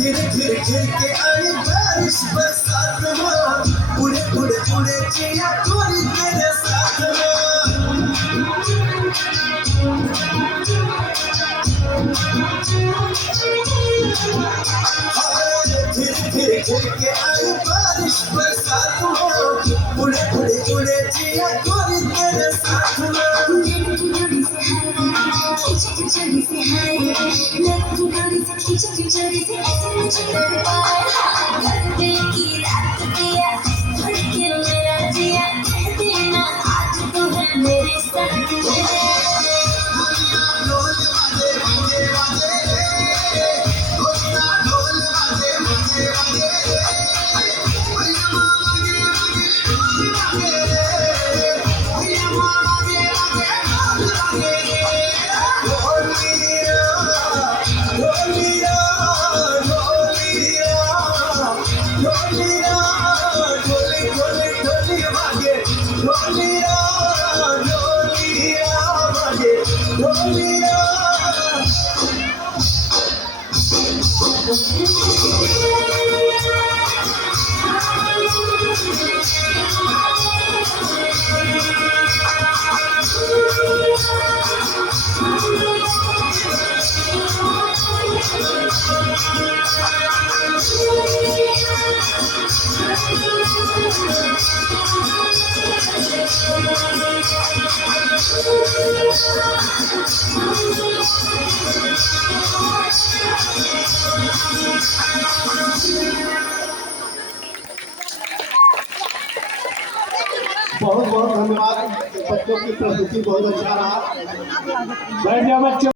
घिर के आई बारिश बरसात में, उड़े उड़े उड़े चिया कोरी तेरे साथ में। घिर के आई बारिश बरसात में, उड़े उड़े उड़े चिया कोरी तेरे साथ में। चोरी से है लड़की डोरी से खींचो चोरी से ऐसे मुझे कर पाए गंदे की रात दिया धड़के मेरा जिया कहते ना आज तो है मेरे साथ बहुत बहुत धन्यवाद। बच्चों की प्रस्तुति बहुत अच्छा रहा। बैठ जाओ बच्चों।